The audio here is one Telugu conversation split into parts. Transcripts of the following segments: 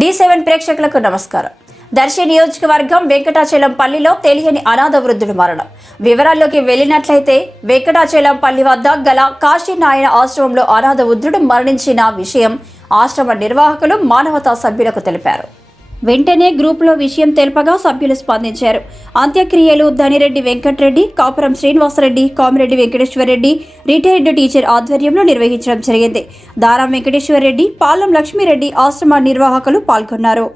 D7 ప్రేక్షకులకు నమస్కారం. దర్శి నియోజకవర్గం వెంకటాచలంపల్లిలో తెలియని అనాథ వృద్ధుడు మరణం. వివరాల్లోకి వెళ్లినట్లయితే వెంకటాచలంపల్లి వద్ద గల కాశీనారాయణ ఆశ్రమంలో అనాథ వృద్ధుడు మరణించిన విషయం ఆశ్రమ నిర్వాహకులు మానవతా సభ్యులకు తెలిపారు. వెంటనే గ్రూపులో విషయం తెలపగా సభ్యులు స్పందించారు. అంత్యక్రియలు ధనిరెడ్డి వెంకటరెడ్డి, కాపురం శ్రీనివాసరెడ్డి, కామిరెడ్డి వెంకటేశ్వరరెడ్డి రిటైర్డ్ టీచర్ ఆధ్వర్యంలో నిర్వహించడం జరిగింది. దారం వెంకటేశ్వరరెడ్డి, పాలెం లక్ష్మీరెడ్డి ఆశ్రమ నిర్వాహకులు పాల్గొన్నారు.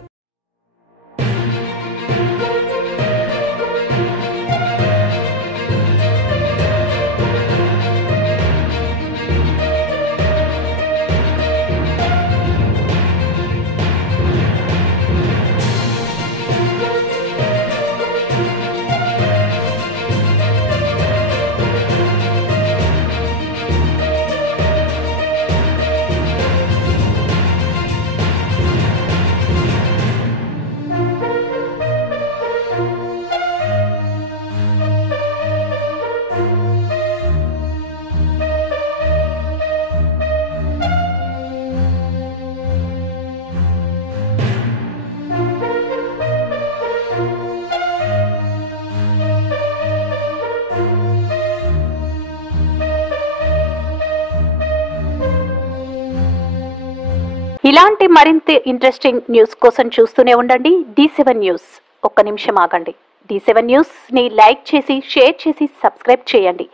ఇలాంటి మరింత ఇంట్రెస్టింగ్ న్యూస్ కోసం చూస్తూనే ఉండండి D7 న్యూస్. ఒక్క నిమిషం ఆగండి. D7 న్యూస్ ని లైక్ చేసి, షేర్ చేసి, సబ్స్క్రైబ్ చేయండి.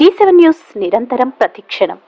D7 న్యూస్ నిరంతరం ప్రతిక్షణం.